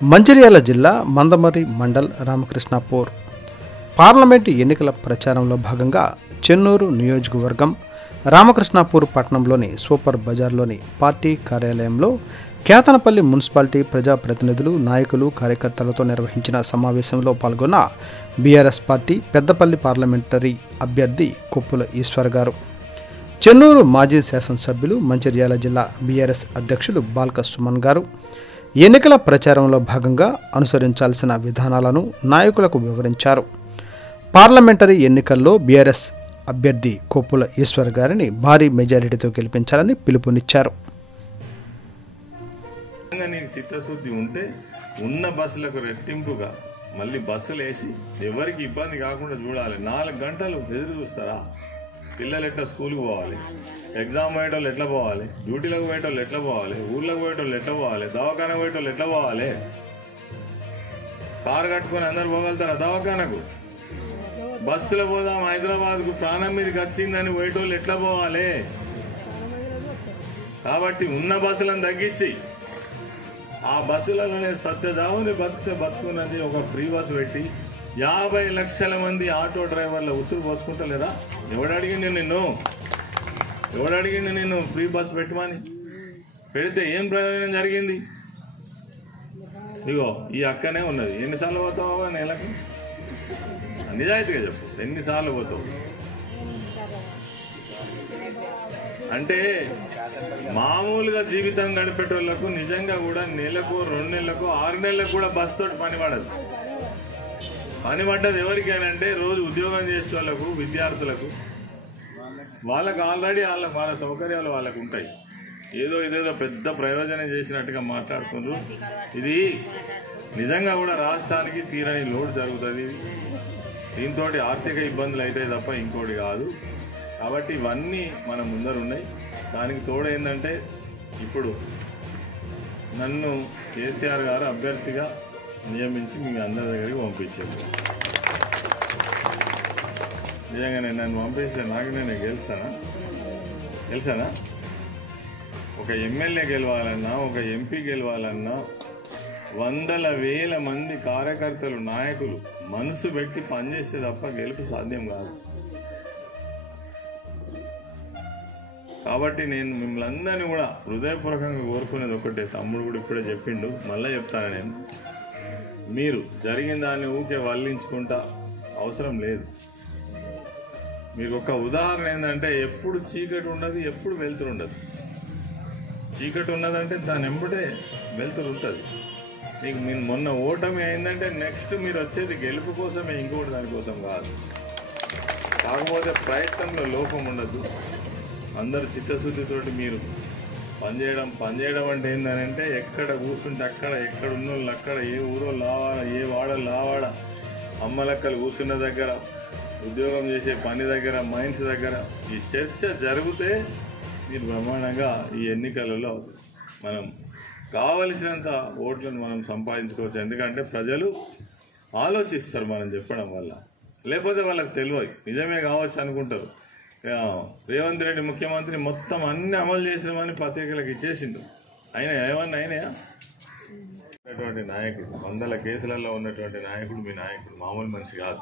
మంచిర్యాల జిల్లా మందమరి మండల్ రామకృష్ణాపూర్ పార్లమెంటు ఎన్నికల ప్రచారంలో భాగంగా చెన్నూరు నియోజకవర్గం రామకృష్ణాపూర్ పట్టణంలోని సూపర్ బజార్లోని పార్టీ కార్యాలయంలో కేతనపల్లి మున్సిపాలిటీ ప్రజాప్రతినిధులు, నాయకులు, కార్యకర్తలతో నిర్వహించిన సమావేశంలో పాల్గొన్న బీఆర్ఎస్ పార్టీ పెద్దపల్లి పార్లమెంటరీ అభ్యర్థి కొప్పుల ఈశ్వర్ గారు, చెన్నూరు మాజీ శాసనసభ్యులు, మంచిర్యాల జిల్లా బీఆర్ఎస్ అధ్యక్షులు బాల్క సుమన్ గారు ఎన్నికల ప్రచారంలో భాగంగా అనుసరించాల్సిన విధానాలను నాయకులకు వివరించారు. పార్లమెంటరీ ఎన్నికల్లో బీఆర్ఎస్ అభ్యర్థి కొప్పుల ఈశ్వర్ గారిని భారీ మెజారిటీతో గెలిపించాలని పిలుపునిచ్చారు. చిత్తశుద్ధి ఉంటే ఉన్న బస్సులకు రెట్టింపుగా మళ్ళీ బస్సులు వేసి ఎవరికి ఇబ్బంది కాకుండా చూడాలి. 4 గంటలు ఎదురు చూస్తారా? పిల్లలు ఎట్లా స్కూల్కి పోవాలి, ఎగ్జామ్ పోయేటోళ్ళు ఎట్లా పోవాలి, డ్యూటీలకు పోయేటోళ్ళు ఎట్లా పోవాలి, ఊళ్ళకి పోయేటోళ్ళు ఎట్లా పోవాలి, దవాఖాన పోయేటోళ్ళు ఎట్లా పోవాలి? కారు కట్టుకొని అందరు పోగలుగుతారా దవాఖానకు? బస్సులో పోదాం హైదరాబాద్కు ప్రాణం మీదకి వచ్చిందని పోయేటోళ్ళు ఎట్లా పోవాలి? కాబట్టి ఉన్న బస్సులను తగ్గించి ఆ బస్సులలోనే సత్యజావుని బతికితే బతుకున్నది ఒక ఫ్రీ బస్సు పెట్టి 50 లక్షల మంది ఆటో డ్రైవర్ల ఉసురు పోసుకుంటలేరా? ఎవడు అడిగిండు నిన్ను ఫ్రీ బస్ పెట్టమని? పెడితే ఏం ప్రయోజనం జరిగింది? ఇగో ఈ అక్కనే ఉన్నది. ఎన్నిసార్లు పోతావా నెలకి? నిజాయితీగా చెప్పు, ఎన్నిసార్లు పోతావు? అంటే మామూలుగా జీవితం గడిపేటోళ్లకు నిజంగా కూడా నెలకు, 2 నెలలకు, 6 నెలలకు కూడా బస్ తోటి పని పడదు. పని పడ్డది ఎవరికైనా రోజు ఉద్యోగం చేసే వాళ్ళకు, విద్యార్థులకు, వాళ్ళకు ఆల్రెడీ వాళ్ళ సౌకర్యాలు వాళ్ళకు ఉంటాయి. ఇదేదో పెద్ద ప్రయోజనం చేసినట్టుగా మాట్లాడుతున్నారు. ఇది నిజంగా కూడా రాష్ట్రానికి తీరని లోటు జరుగుతుంది. దీంతో ఆర్థిక ఇబ్బందులు అవుతాయి తప్ప ఇంకోటి కాదు. కాబట్టి ఇవన్నీ మన ముందర ఉన్నాయి. దానికి తోడు ఏంటంటే ఇప్పుడు నన్ను కేసీఆర్ గారు అభ్యర్థిగా నియమించి మీ అందరి దగ్గరికి పంపించారు. నిజంగానే నన్ను పంపిస్తే నాకు నేను గెలిచానా? ఒక ఎమ్మెల్యే గెలవాలన్నా, ఒక ఎంపీ గెలవాలన్నా వందల వేల మంది కార్యకర్తలు, నాయకులు మనసు పెట్టి పనిచేస్తే తప్ప గెలుపు సాధ్యం కాదు. కాబట్టి నేను మిమ్మల్ని అందరినీ కూడా హృదయపూర్వకంగా కోరుకునేది ఒకటే. తమ్ముడు కూడా ఇప్పుడే చెప్పిండు, మళ్ళీ చెప్తాను నేను. మీరు జరిగిన దాన్ని ఊకే వల్లించుకుంటా అవసరం లేదు. మీకు ఒక ఉదాహరణ ఏంటంటే, ఎప్పుడు చీకటి ఉండదు, ఎప్పుడు వెలుతురు ఉండదు. చీకటి ఉన్నదంటే దాని వెంబడే వెలుతురు ఉంటుంది. మీకు మీరు మొన్న ఓటమి అయిందంటే నెక్స్ట్ మీరు వచ్చేది గెలుపు కోసమే, ఇంకోటి దానికోసం కాదు. కాకపోతే ప్రయత్నంలో లోపం ఉండదు. అందరు చిత్తశుద్ధితోటి మీరు పనిచేయడం అంటే ఏంటంటే, ఎక్కడ కూర్చుంటే అక్కడ, ఎక్కడ ఉన్నోళ్ళు అక్కడ, ఏ ఊరోళ్ళు రావాలా, ఏ వాడలు రావాలా, అమ్మలక్కలు కూర్చున్న దగ్గర, ఉద్యోగం చేసే పని దగ్గర, మైండ్స్ దగ్గర ఈ చర్చ జరిగితే మీరు బ్రహ్మాండంగా ఈ ఎన్నికలలో మనం కావలసినంత ఓట్లను మనం సంపాదించుకోవచ్చు. ఎందుకంటే ప్రజలు ఆలోచిస్తారు మనం చెప్పడం వల్ల. లేకపోతే వాళ్ళకి తెలియదు, నిజమే కావచ్చు అనుకుంటారు. రేవంత్ రెడ్డి ముఖ్యమంత్రి మొత్తం అన్ని అమలు చేసినామని పత్రికలకు ఇచ్చేసిండు. అయినాయా? నాయకుడు, 100 కేసులలో ఉన్నటువంటి నాయకుడు మీ నాయకుడు, మామూలు మనిషి కాదు.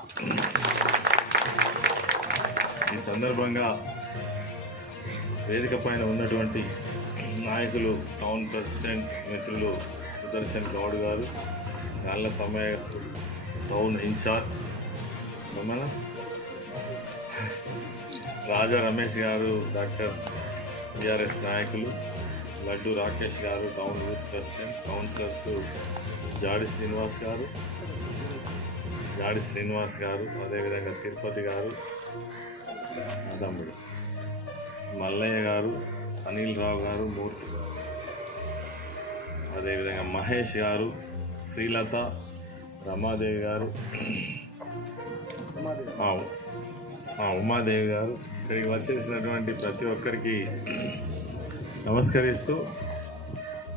ఈ సందర్భంగా వేదిక పైన ఉన్నటువంటి నాయకులు, టౌన్ ప్రెసిడెంట్ మిత్రులు సుదర్శన్ గౌడ్ గారు, గాళ్ళ సమయ టౌన్ ఇన్ఛార్జ్ రాజా రమేష్ గారు, డాక్టర్ బీఆర్ఎస్ నాయకులు Laddu Rakesh garu, town youth president, councillors Jadi Srinivas garu, అదేవిధంగా తిరుపతి గారు, తమ్ముడు మల్లయ్య గారు, అనిల్ రావు గారు, మూర్తి, అదేవిధంగా మహేష్ గారు, శ్రీలత, రమాదేవి గారు, ఉమాదేవి గారు, ఇక్కడికి వచ్చేసినటువంటి ప్రతి ఒక్కరికి నమస్కరిస్తూ,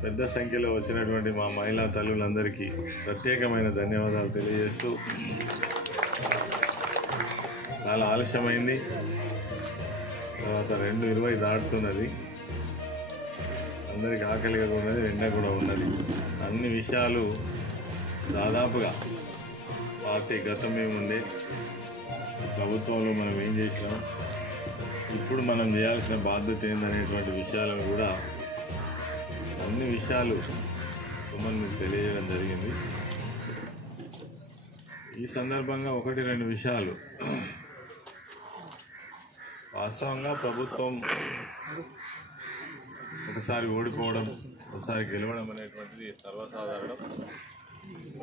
పెద్ద సంఖ్యలో వచ్చినటువంటి మా మహిళా తల్లులందరికీ ప్రత్యేకమైన ధన్యవాదాలు తెలియజేస్తూ, చాలా ఆలస్యమైంది, తర్వాత 2:20 దాటుతున్నది, అందరికి ఆకలిగా ఉన్నది, ఎండ కూడా ఉన్నది. అన్ని విషయాలు దాదాపుగా పార్టీ గతం ఏముంది, ప్రభుత్వంలో మనం ఏం చేసినాం, ఇప్పుడు మనం చేయాల్సిన బాధ్యత ఏందనేటువంటి విషయాలను కూడా అన్ని విషయాలు సుమన్ మీకు తెలియజేయడం జరిగింది. ఈ సందర్భంగా 1-2 విషయాలు. వాస్తవంగా ప్రభుత్వం ఒకసారి ఓడిపోవడం, ఒకసారి గెలవడం అనేటువంటిది సర్వసాధారణం.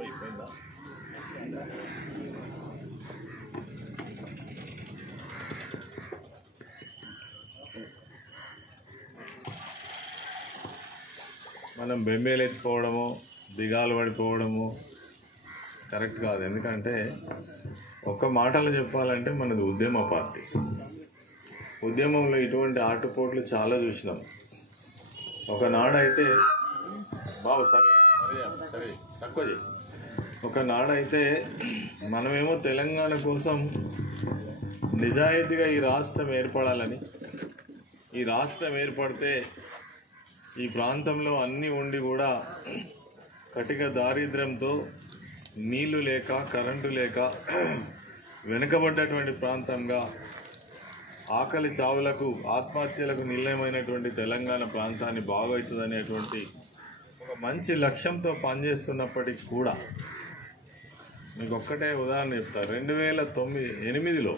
అయిపోయిందా? మనం బెంబేలు ఎత్తిపోవడము, దిగాలు పడిపోవడము కరెక్ట్ కాదు. ఎందుకంటే ఒక్క మాటలో చెప్పాలంటే మనది ఉద్యమ పార్టీ. ఉద్యమంలో ఇటువంటి ఆటుపోట్లు చాలా చూసినాం. ఒకనాడైతే బాబు సరే సరే తక్కువ చేయి. ఒకనాడైతే మనమేమో తెలంగాణ కోసం నిజాయితీగా ఈ రాష్ట్రం ఏర్పడాలని, ఈ రాష్ట్రం ఏర్పడితే ఈ ప్రాంతంలో అన్నీ ఉండి కూడా కటిక దారిద్ర్యంతో, నీళ్లు లేక, కరెంటు లేక వెనుకబడ్డటువంటి ప్రాంతంగా, ఆకలి చావులకు, ఆత్మహత్యలకు నిలయమైనటువంటి తెలంగాణ ప్రాంతాన్ని బాగవుతుందనేటువంటి ఒక మంచి లక్ష్యంతో పనిచేస్తున్నప్పటికీ కూడా మీకు ఒక్కటే ఉదాహరణ చెప్తా. 2008లో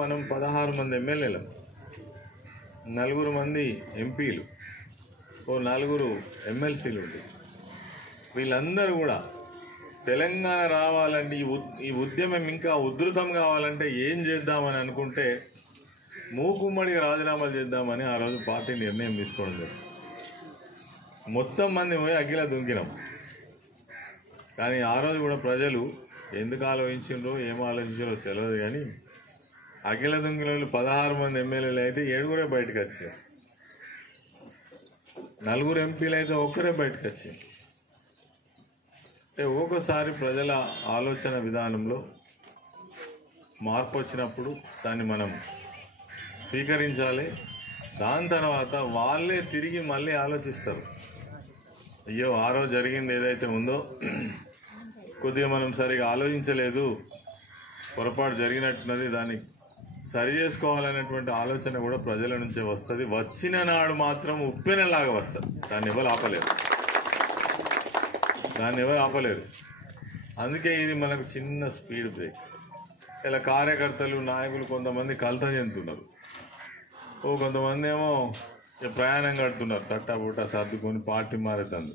మనం 16 మంది ఎమ్మెల్యేలం, 4 మంది ఎంపీలు, 4 ఎమ్మెల్సీలు ఉంటాయి. వీళ్ళందరూ కూడా తెలంగాణ రావాలంటే, ఈ ఉద్యమం ఇంకా ఉధృతం కావాలంటే ఏం చేద్దామని అనుకుంటే మూకుమ్మడిగా రాజీనామాలు చేద్దామని ఆ రోజు పార్టీ నిర్ణయం తీసుకోవడం జరిగింది. మొత్తం మంది పోయి అఖిల దుంకినాం. కానీ ఆ రోజు కూడా ప్రజలు ఎందుకు ఆలోచించారో ఏం ఆలోచించారో తెలియదు. కానీ అఖిల దుంకిన 16 మంది ఎమ్మెల్యేలు అయితే 7 బయటకు వచ్చారు, 4 ఎంపీలు అయితే 1 బయటకు వచ్చారు. అంటే ఒక్కొక్కసారి ప్రజల ఆలోచన విధానంలో మార్పు వచ్చినప్పుడు దాన్ని మనం స్వీకరించాలి. దాని తర్వాత వాళ్ళే తిరిగి మళ్ళీ ఆలోచిస్తారు. అయ్యో ఆ రోజు జరిగింది ఏదైతే ఉందో కొద్దిగా మనం సరిగా ఆలోచించలేదు, పొరపాటు జరిగినట్టున్నది, దాన్ని సరి చేసుకోవాలనేటువంటి ఆలోచన కూడా ప్రజల నుంచే వస్తుంది. వచ్చిన నాడు మాత్రం ఉప్పెనలాగా వస్తుంది. దాన్ని ఎవరు ఆపలేరు. అందుకే ఇది మనకు చిన్న స్పీడ్ బ్రేక్. ఇలా కార్యకర్తలు, నాయకులు కొంతమంది కలత చెందుతున్నారు, కొంతమంది ఏమో ప్రయాణం కడుతున్నారు, తట్టబుట్ట సర్దుకొని పార్టీ మారేతందు.